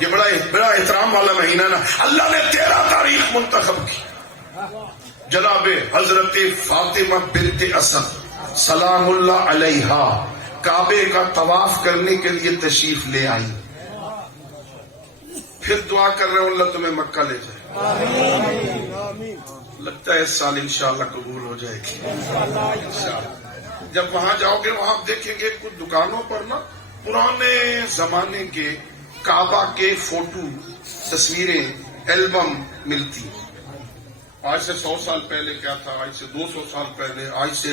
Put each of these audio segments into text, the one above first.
یہ بڑا احترام والا مہینہ نا. اللہ نے 13 تاریخ منتخب کی. جناب حضرت فاطمہ بنت اسد سلام اللہ علیہا کعبے کا طواف کرنے کے لیے تشریف لے آئی. پھر دعا کر رہے ہوں اللہ تمہیں مکہ لے جائے. لگتا ہے اس سال انشاءاللہ قبول ہو جائے گی انشاءاللہ. جب وہاں جاؤ گے وہاں آپ دیکھیں گے کچھ دکانوں پر نا پرانے زمانے کے کعبہ کے فوٹو تصویریں ایلبم ملتی. آج سے 100 سال پہلے کیا تھا, آج سے 200 سال پہلے, آج سے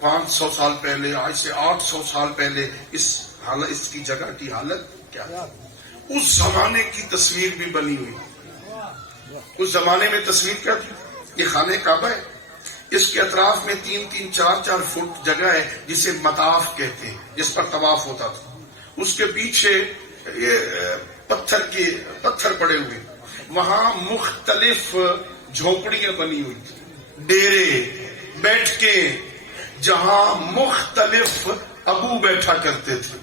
500 سال پہلے, آج سے 800 سال پہلے اس کی جگہ کی حالت کیا تھی. اس زمانے کی تصویر بھی بنی ہوئی. اس زمانے میں تصویر کیا تھی؟ یہ خانہ کعبہ ہے, اس کے اطراف میں 3-3, 4-4 فٹ جگہ ہے جسے مطاف کہتے ہیں, جس پر طواف ہوتا تھا. اس کے پیچھے یہ پتھر پڑے ہوئے, وہاں مختلف جھونپڑیاں بنی ہوئی تھی, ڈیرے بیٹھ کے جہاں مختلف ابو بیٹھا کرتے تھے.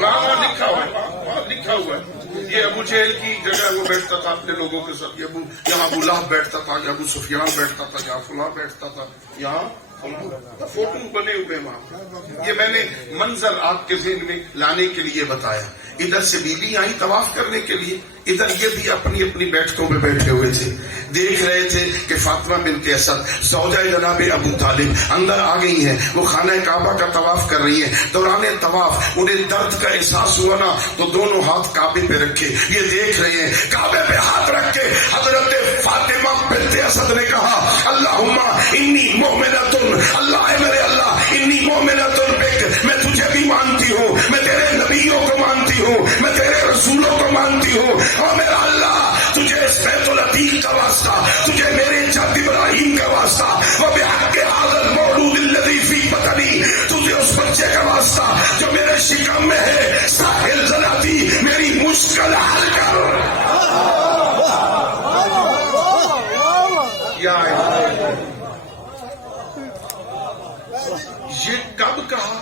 وہاں لکھا ہوا ہے, وہاں لکھا ہوا ہے یہ ابو جہل کی جگہ وہ بیٹھتا تھا اپنے لوگوں کے ساتھ, یہاں ابو لہب بیٹھتا تھا, یہاں ابو سفیان بیٹھتا تھا, یہاں فلاں بیٹھتا تھا, یہاں فوٹو بنے ہوئے وہاں. یہ میں نے منظر آپ کے ذہن میں لانے کے لیے بتایا. ادھر سے بیوی آئی طواف کرنے کے لیے, ادھر یہ بھی اپنی اپنی بیٹھکوں میں بیٹھے ہوئے تھے, دیکھ رہے تھے کہ فاطمہ بنت اسد زوجہ جناب ابو طالب اندر آ گئی ہیں, وہ خانہ کعبہ کا طواف کر رہی ہیں. دوران طواف انہیں درد کا احساس ہوا نا تو دونوں ہاتھ کعبے پہ رکھے, یہ دیکھ رہے ہیں. کعبے پہ ہاتھ رکھ کے حضرت فاطمہ بنت اسد نے کہا اللہم انی مومنۃ, اللہ ہے میرے اللہ, انی مومنۃ بک, میں تجھے بھی مانتی ہوں, میں تیرے نبیوں کو مانتی ہوں, میں تیرے رسولوں کو مانتی ہوں, اور میرا اللہ تجھے اس بیت العتیق کا واسطہ, تجھے میرے جد ابراہیم کا واسطہ, وہ بحق ھذا المولود الذی فی بطنی, تجھے اس بچے کا واسطہ جو میرے شکم میں ہے, ساحل ذلاتی میری مشکل حل کر. یہ کب کہا؟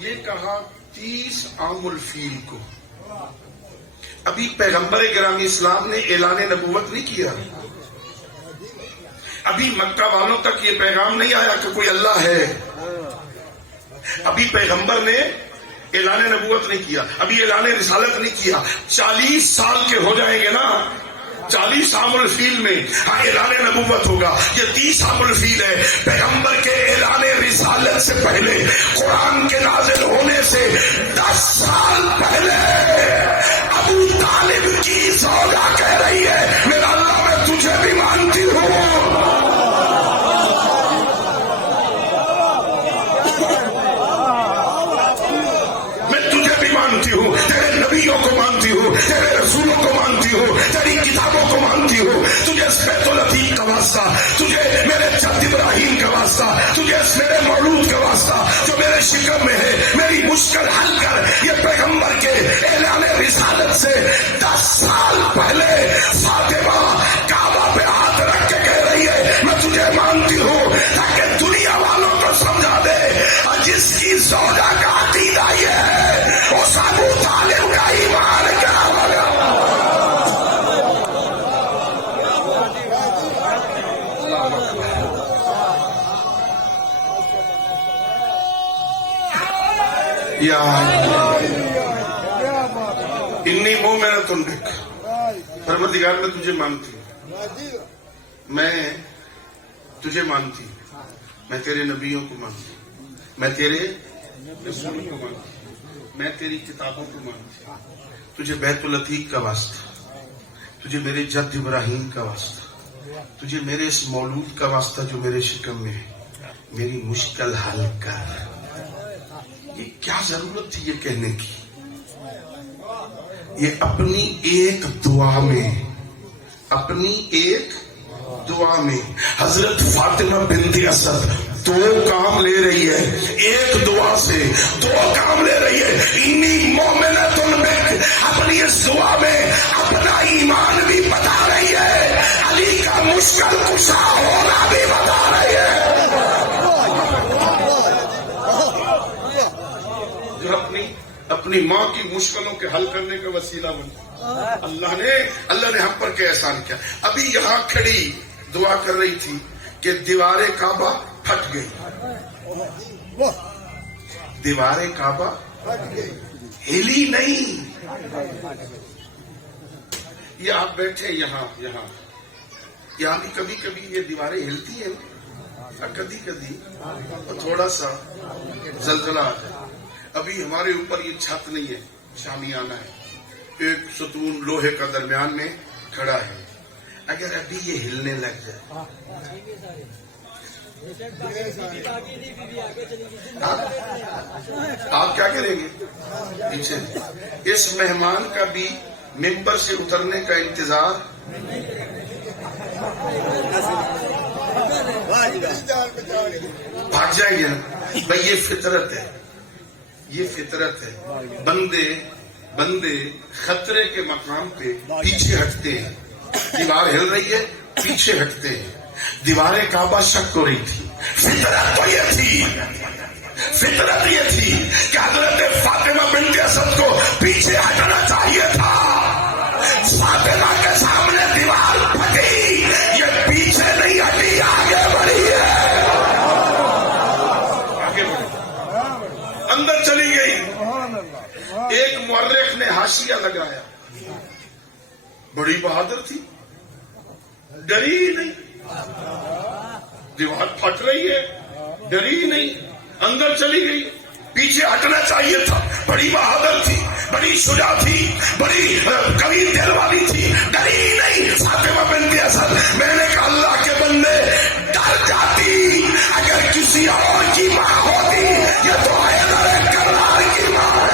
یہ کہا 30 عام الفیل کو. ابھی پیغمبر گرامی اسلام نے اعلان نبوت نہیں کیا, ابھی مکہ والوں تک یہ پیغام نہیں آیا کہ کوئی اللہ ہے, ابھی پیغمبر نے اعلان نبوت نہیں کیا, ابھی اعلان رسالت نہیں کیا. 40 سال کے ہو جائیں گے نا, 40 عام الفیل میں ہاں اعلان نبوت ہوگا. یہ 30 عام الفیل ہے. پیغمبر کے اعلان رسالت سے پہلے, قرآن کے نازل ہونے سے 10 سال پہلے ابو طالب کی زوجہ کہہ رہی ہے میرا اللہ میں تجھے بھی مانتی ہوں, میں تجھے بھی مانتی ہوں, تیرے نبیوں کو مانتی ہوں, تیرے رسولوں کو مانتی ہوں, تیری کتابوں کو مانتی ہوں, تجھے اس بیت العتیق کا واسطہ, تجھے میرے جد ابراہیم کا واسطہ, تجھے اس میرے مولود کا واسطہ جو میرے شکم میں ہے, میری مشکل حل کر. یہ پیغمبر کے اعلان رسالت سے 10 سال پہلے فاطمہ کعبہ پہ ہاتھ رکھ کے کہہ رہی ہے میں تجھے مانتی ہوں, تاکہ دنیا والوں کو سمجھا دے اور جس کی زوجہ کا عقیدہ یہ ہے اس ابو طالب کا ایمان کیا ہوگا. انی مومنۃ بک, پروردگار میں تجھے مانتی ہوں, میں تجھے مانتی ہوں, میں تیرے نبیوں کو مانتی ہوں, میں تیرے رسولوں کو مانتی ہوں, میں تیری کتابوں کو مانتی ہوں, تجھے بیت العتیق کا واسطہ, تجھے میرے جد ابراہیم کا واسطہ, تجھے میرے اس مولود کا واسطہ جو میرے شکم میں ہے, میری مشکل حل کر. یہ کیا ضرورت تھی یہ کہنے کی؟ یہ اپنی ایک دعا میں, اپنی ایک دعا میں حضرت فاطمہ بنت اسد 2 کام لے رہی ہے, ایک دعا سے 2 کام لے رہی ہے. انی مومنۃ بک, اپنی اس دعا میں اپنا ایمان بھی بتا رہی ہے, علی کا مشکل کشا ہونا بھی بتا رہی ہے. جو اپنی ماں کی مشکلوں کے حل کرنے کا وسیلہ بنا. اللہ نے ہم پر کیا احسان کیا. ابھی یہاں کھڑی دعا کر رہی تھی کہ دیوار کعبہ پھٹ گئی. دیوار کعبہ ہلی نہیں. یہ آپ بیٹھے یہاں بھی کبھی کبھی یہ دیواریں ہلتی ہیں کبھی اور تھوڑا سا زلزلہ آ جائے. ابھی ہمارے اوپر یہ چھت نہیں ہے, شامیانہ ہے, ایک ستون لوہے کا درمیان میں کھڑا ہے. اگر ابھی یہ ہلنے لگ جائے آپ کیا کریں گے؟ پیچھے اس مہمان کا بھی ممبر سے اترنے کا انتظار. بھاگ جائیں گے بھائی. یہ فطرت ہے. بندے خطرے کے مقام پہ پیچھے ہٹتے ہیں. دیوار ہل رہی ہے, پیچھے ہٹتے ہیں. دیوار کعبہ شک ہو رہی تھی. فطرت یہ تھی کہ حضرت فاطمہ بنت اسد کو پیچھے ہٹنا چاہیے تھا. فاطمہ کے سامنے دیوار پھٹی, یہ پیچھے نہیں ہٹی, آگے بڑھی ہے. اندر چلی گئی. ایک مورخ نے حاشیہ لگایا, بڑی بہادر تھی, ڈری نہیں. دیوار پھٹ رہی ہے, ڈری نہیں, اندر چلی گئی. پیچھے ہٹنا چاہیے تھا. بڑی بہادر تھی, بڑی شجاع تھی, بڑی قوی دل والی تھی, ڈری نہیں. فاطمہ بنت اسد, میں نے کہا اللہ کے بندے ڈر جاتی اگر کسی اور کی ماں ہوتی. یہ تو حیدر کرار کی ماں ہے.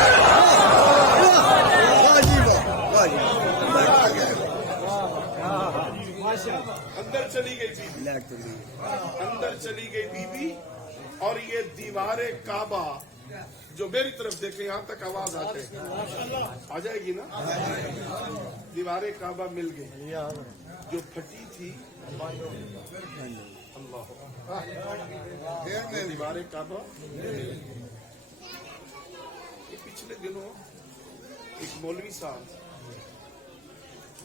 اندر چلی گئی تھی, اندر چلی گئی بی بی. اور یہ دیوار کعبہ جو میری طرف دیکھیں, یہاں تک آواز آ جائے گی نا. دیوار کعبہ مل گئی جو پھٹی تھی. اللہ دیوار کعبہ. پچھلے دنوں ایک مولوی صاحب,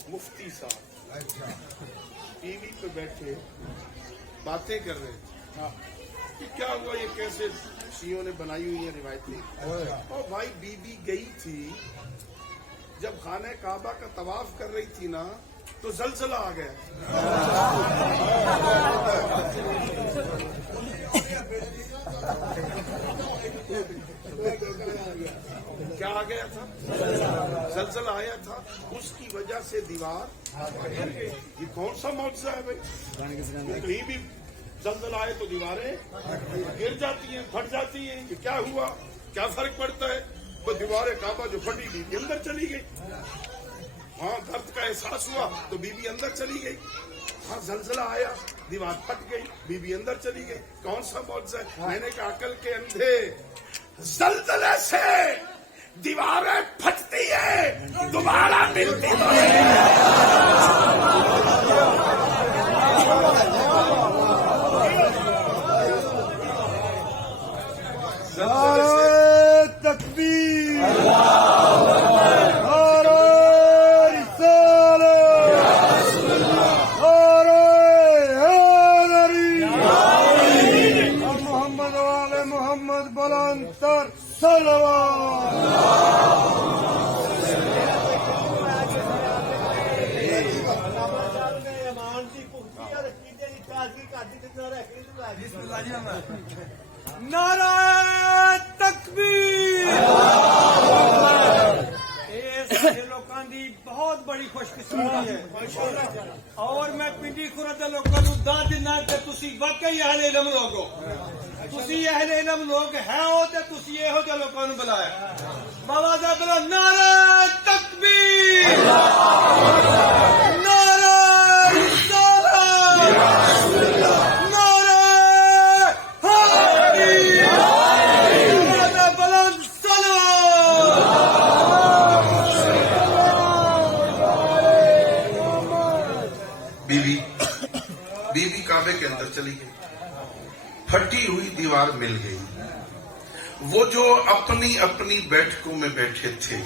مفتی صاحب ٹی وی پہ بیٹھے باتیں کر رہے تھے کہ کیا ہوا, یہ کیسے شیعوں نے بنائی ہوئی ہیں روایتیں. اور بھائی بی بی گئی تھی جب خانہ کعبہ کا طواف کر رہی تھی نا, تو زلزلہ آ گیا. کیا آ گیا تھا؟ زلزلہ آیا تھا. اس کی وجہ سے دیوار. یہ کون سا معجزہ ہے بھائی؟ کہیں بھی زلزلہ آئے تو دیواریں گر جاتی ہیں, پھٹ جاتی ہیں. کہ کیا ہوا, کیا فرق پڑتا ہے؟ وہ دیوار کعبہ جو پھٹی تھی اندر چلی گئی. ہاں درد کا احساس ہوا تو بی بی اندر چلی گئی. ہاں زلزلہ آیا, دیوار پھٹ گئی, بی بی اندر چلی گئی. کون سا معجزہ ہے؟ میں نے کہا عقل کے اندھے, زلزلے سے دیواریں پھٹتی ہیں, دوبارہ ملتی تکبیر, محمد والے محمد بلند تر صلوات. نعرہ تکبیر. لوگوں کی بہت بڑی خوش قسمتی ہے, اور میں پنڈی خورد کے لوگوں کو داد دینا کہ تسی واقعی اہل علم لوگ ہو. تسی اہل علم لوگ ہے ہو تو تسی یہو جہے لوگوں نے بلایا. بابا صاحب بولو نعرہ تکبیر, نعرہ رسالت, نعرہ حیدری, نعرہ بلند صلوات. بی بی کعبے کے اندر چلی گئی. پھٹی ہوئی دیوار مل گئی. وہ جو اپنی اپنی بیٹھکوں میں بیٹھے تھے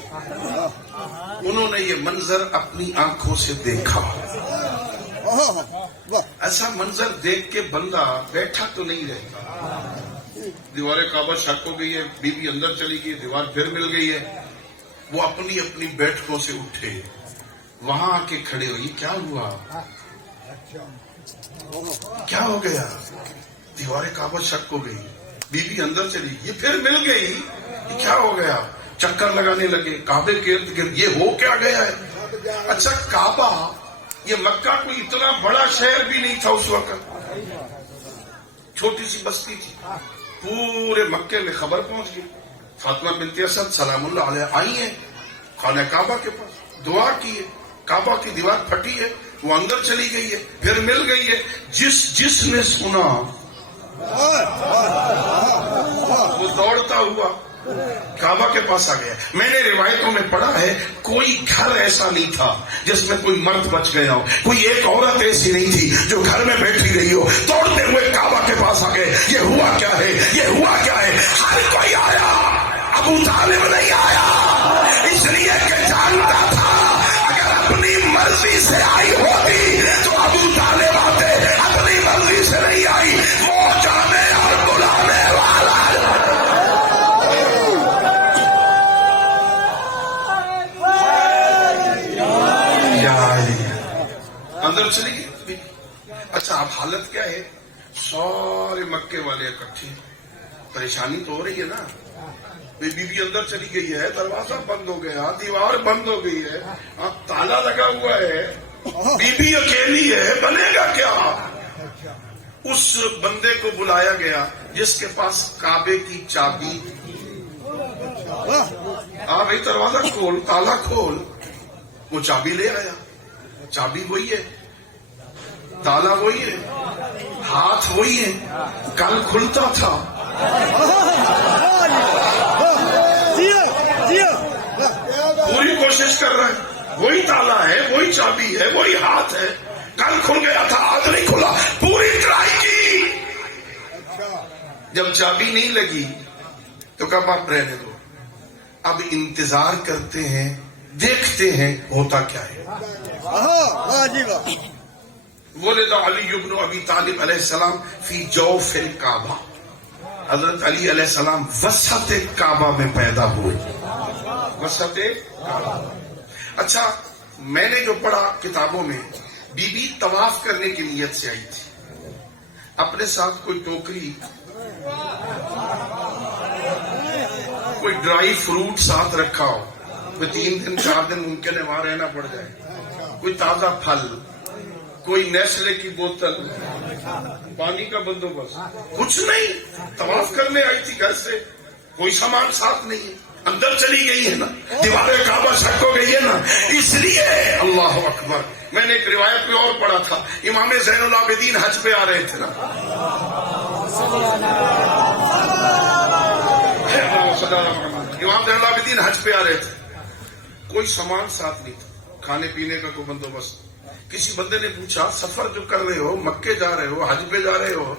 انہوں نے یہ منظر اپنی آنکھوں سے دیکھا. ایسا منظر دیکھ کے بندہ بیٹھا تو نہیں رہتا. دیوار کعبہ شک ہو گئی ہے, بی بی اندر چلی گئی, دیوار پھر مل گئی ہے. وہ اپنی اپنی بیٹھکوں سے اٹھے, وہاں آ کے کھڑے ہوئی. کیا ہوا, کیا ہو گیا؟ دیوار کعبہ شک ہو گئی, بی بی اندر چلی گئی, پھر مل گئی. کیا ہو گیا؟ چکر لگانے لگے کعبے کے ارد گرد. یہ ہو کیا گیا ہے؟ اچھا کعبہ, یہ مکہ کوئی اتنا بڑا شہر بھی نہیں تھا اس وقت, چھوٹی سی بستی تھی. پورے مکے میں خبر پہنچ گئی. فاطمہ بنت اسد سلام اللہ علیہ آئی ہیں خانہ کعبہ کے پاس, دعا کی ہے, کعبہ کی دیوار پھٹی ہے, وہ اندر چلی گئی ہے, پھر مل گئی ہے. جس نے سنا وہ دوڑتا ہوا کعبہ کے پاس آ گیا. میں نے روایتوں میں پڑھا ہے کوئی گھر ایسا نہیں تھا جس میں کوئی مرد بچ گیا ہو, کوئی ایک عورت ایسی نہیں تھی جو گھر میں بیٹھی رہی ہو. دوڑتے ہوئے کعبہ کے پاس آ گئے. یہ ہوا کیا ہے, یہ ہوا کیا ہے؟ ہر کوئی آیا, ابو طالب نہیں آیا, اس لیے کہ جانتا تھا اگر اپنی مرضی سے آئی ہوتی تو ابو طالب آتے. اپنی مرضی سے نہیں آئی, وہ جانے اور بلانے والا. اندر چلی گئی. اچھا اب حالت کیا ہے؟ سارے مکے والے اکٹھے, پریشانی تو ہو رہی ہے نا. بی بی اندر چلی گئی ہے, دروازہ بند ہو گیا, دیوار بند ہو گئی ہے, تالا لگا ہوا ہے, بی بی اکیلی ہے, بنے گا کیا؟ اس بندے کو بلایا گیا جس کے پاس کعبے کی چابی. بھائی دروازہ کھول, تالا کھول. وہ چابی لے آیا. چابی وہی ہے, تالا وہی ہے, ہاتھ وہی ہے, کل کھلتا تھا. پوری کوشش کر رہا ہے, وہی تالا ہے, وہی چابی ہے, وہی ہاتھ ہے, کل کھل گیا تھا, آج نہیں کھلا. پوری ٹرائی کی. جب چابی نہیں لگی تو کب آپ رہنے دو, اب انتظار کرتے ہیں, دیکھتے ہیں ہوتا کیا ہے. ولد علی بن ابی طالب علیہ السلام فی جوف الکعبہ. حضرت علی علیہ السلام وسط کعبہ میں پیدا ہوئے. وسط کعبہ. اچھا میں نے جو پڑھا کتابوں میں, بی بی طواف کرنے کی نیت سے آئی تھی. اپنے ساتھ کوئی ٹوکری, کوئی ڈرائی فروٹ ساتھ رکھا ہو, 3 دن 4 دن ممکن ہے وہاں رہنا پڑ جائے, کوئی تازہ پھل, کوئی نیسلے کی بوتل, پانی کا بندوبست, کچھ نہیں. طواف کرنے آئی تھی گھر سے, کوئی سامان ساتھ نہیں ہے, اندر چلی گئی ہے نا, دیوار کعبہ شک ہو گئی ہے نا. اس لیے اللہ اکبر, میں نے ایک روایت میں اور پڑھا تھا, امام زین العابدین حج پہ آ رہے تھے نا, امام زین العابدین حج پہ آ رہے تھے, کوئی سامان ساتھ نہیں تھا, کھانے پینے کا کوئی بندوبست. کسی بندے نے پوچھا سفر جو کر رہے ہو, مکے جا رہے ہو, حج پہ جا رہے ہو,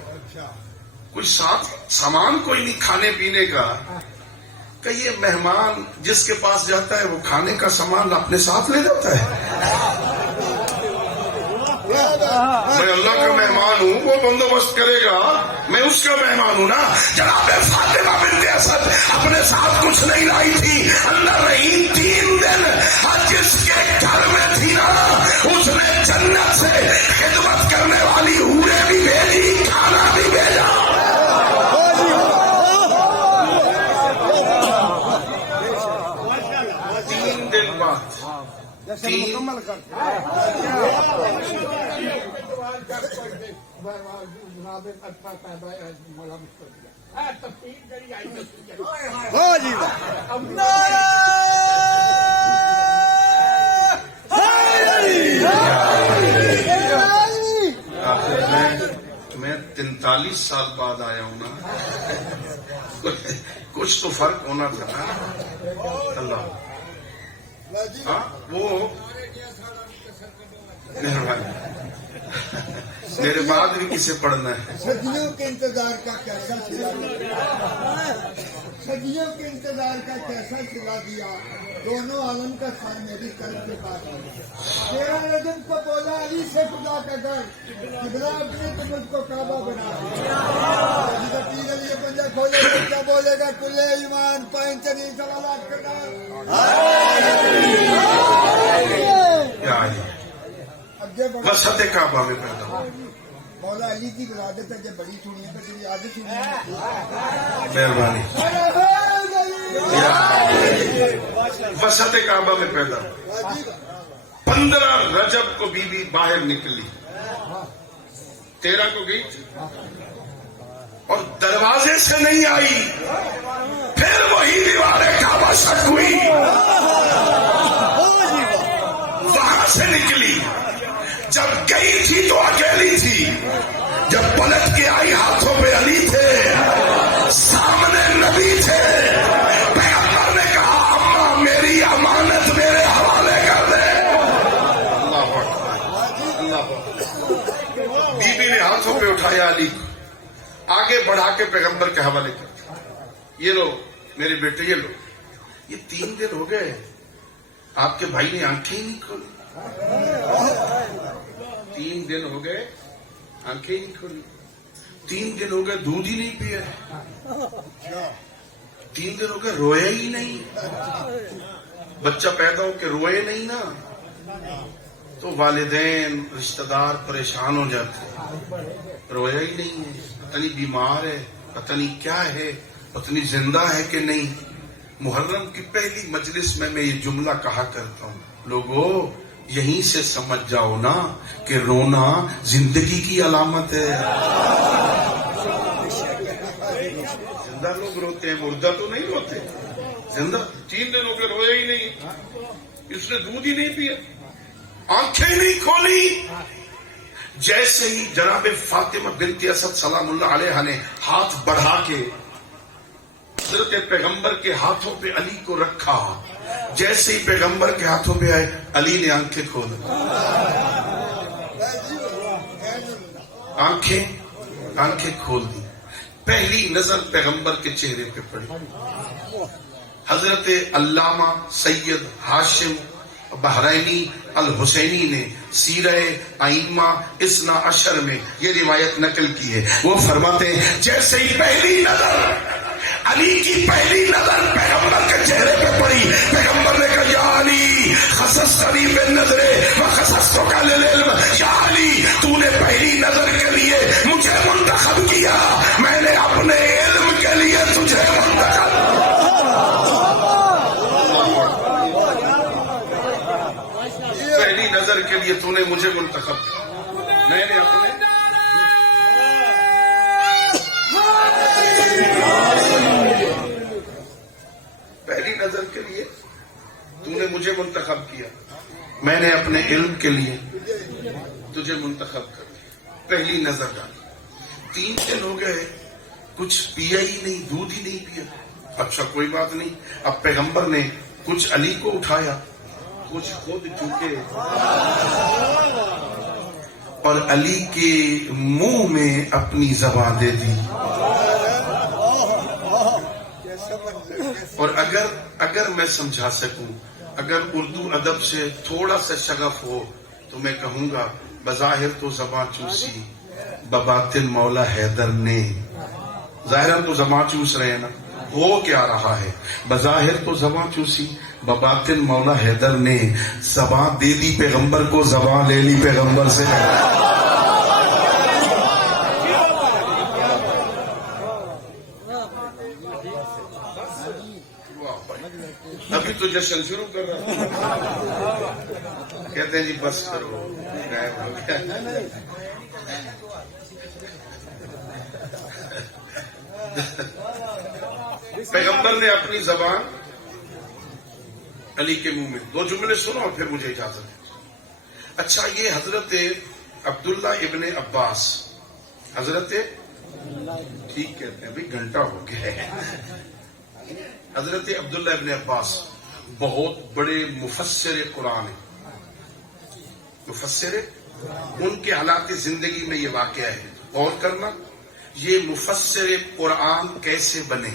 کوئی ساتھ سامان کوئی نہیں کھانے پینے کا؟ کہ یہ مہمان جس کے پاس جاتا ہے وہ کھانے کا سامان اپنے ساتھ لے جاتا ہے. میں اللہ کا مہمان ہوں, وہ بندوبست کرے گا, میں اس کا مہمان ہوں نا. جناب فاطمہ بنت اسد اپنے ساتھ کچھ نہیں لائی تھی, اندر رہی 3 دن. جس کے گھر میں تھی نا اس نے جنت سے خدمت کرنے والی حوریں بھی بھیجی, کھانا بھی بھیجا. 3 دن بعد مکمل کر میں 43 سال بعد آیا ہوں نا, کچھ تو فرق ہونا تھا نا. اللہ ہاں وہ مہربانی, میرے بعد بھی کسے پڑھنا ہے. صدیوں کے انتظار کا کیا سلسلہ. صدیوں کے انتظار کا کیسا سلا دیا، دونوں عالم کا خان میری قلب کے پاس آ گیا۔ تیرا رجب کو بولا علی سے خدا کا ڈر، قبلہ اپنے تو مجھ کو کعبہ بنا دیا۔ پیر علی پنجہ کھولے گا کیا بولے گا، کلے ایمان پائنچنی سوالات کرنا۔ اگے بڑھا وسط کعبہ میں پیدا ہوا، مولا علی کی ولادت ہے جب بڑی سنی ہے تو تیری آگے سنی ہے۔ مہربانی۔ وسط کعبہ میں پیدا ہوا، 15 رجب کو بی بی باہر نکلی، 13 کو گئی اور دروازے سے نہیں آئی، پھر وہی دیوار کعبہ شک ہوئی، وہاں سے نکلی۔ جب گئی تھی تو اکیلی تھی، جب پلٹ کے آئی ہاتھوں پہ علی تھے، سامنے نبی تھے۔ پیغمبر نے کہا اماں میری امانت میرے حوالے کر دے۔ اللہ اکبر، اللہ اکبر۔ بی بی نے ہاتھوں پہ اٹھایا علی کو، آگے بڑھا کے پیغمبر کے حوالے کر دیا۔ یہ لو میرے بیٹے، یہ لو، یہ 3 دن ہو گئے آپ کے بھائی نے آنکھیں ہی نہیں کھولی، 3 دن ہو گئے آنکھیں نہیں کھولی، 3 دن ہو گئے دودھ ہی نہیں پیا، 3 دن ہو گئے رویا ہی نہیں۔ بچہ پیدا ہو کے روئے نہیں نا تو والدین رشتہ دار پریشان ہو جاتے، رویا ہی نہیں ہے، پتہ نہیں بیمار ہے، پتہ نہیں کیا ہے، پتہ نہیں زندہ ہے کہ نہیں۔ محرم کی پہلی مجلس میں یہ جملہ کہا کرتا ہوں، لوگوں یہیں سے سمجھ جاؤ نا کہ رونا زندگی کی علامت ہے۔ زندہ لوگ روتے ہیں، مردہ تو نہیں روتے۔ زندہ 3 دن ہو کے رویا ہی نہیں، اس نے دودھ ہی نہیں پیا، آنکھیں نہیں کھولی۔ جیسے ہی جناب فاطمہ بنت اسد سلام اللہ علیہ نے ہاتھ بڑھا کے حضرت پیغمبر کے ہاتھوں پہ علی کو رکھا، جیسے ہی پیغمبر کے ہاتھوں پہ آئے علی نے آنکھیں کھولی، آنکھیں کھول دی۔ پہلی نظر پیغمبر کے چہرے پہ پڑی۔ حضرت علامہ سید ہاشم بحرینی الحسینی نے سیرہ ائمہ اثنا عشر میں یہ روایت نقل کی ہے۔ وہ فرماتے ہیں جیسے ہی پہلی نظر علی کی پہلی نظر پیغمبر کے چہرے پہ پڑی، پیغمبر نے کہا یا علی خصصتنی بالنظر وخصصتک للعلم، یا علی تو نے پہلی نظر کے لیے مجھے منتخب کیا، میں نے اپنے علم کے لیے تجھے منتخب۔ پہلی نظر کے لیے تو نے مجھے منتخب کیا، میں نے اپنے پہلی نظر کے لیے تو نے مجھے منتخب کیا، میں نے اپنے علم کے لیے تجھے منتخب کر دیا۔ پہلی نظر ڈالی، 3 دن ہو گئے کچھ پیا ہی نہیں، دودھ ہی نہیں پیا۔ اچھا کوئی بات نہیں، اب پیغمبر نے کچھ علی کو اٹھایا، کچھ خود چکے اور علی کے منہ میں اپنی زبان دے دی۔ اور اگر میں سمجھا سکوں، اگر اردو ادب سے تھوڑا سا شغف ہو تو میں کہوں گا بظاہر تو زباں چوسی بباطن مولا حیدر نے۔ ظاہر تو زباں چوس رہے ہیں نا، ہو کیا رہا ہے؟ بظاہر تو زباں چوسی بباطن مولا حیدر نے زباں دے دی پیغمبر کو، زباں لے لی پیغمبر سے۔ ابھی تو جشن شروع کر رہا ہوں، کہتے ہیں جی بس کرو، پیغمبر نے اپنی زبان علی کے منہ میں، 2 جملے سنو اور پھر مجھے اجازت ہے۔ اچھا یہ حضرت عبداللہ ابن عباس، حضرت ٹھیک کہتے ہیں بھائی گھنٹہ ہو گیا ہے، حضرت عبداللہ ابن عباس بہت بڑے مفسر قرآن ہیں، مفسر، ان کے حالات زندگی میں یہ واقعہ ہے، غور کرنا یہ مفسر قرآن کیسے بنے۔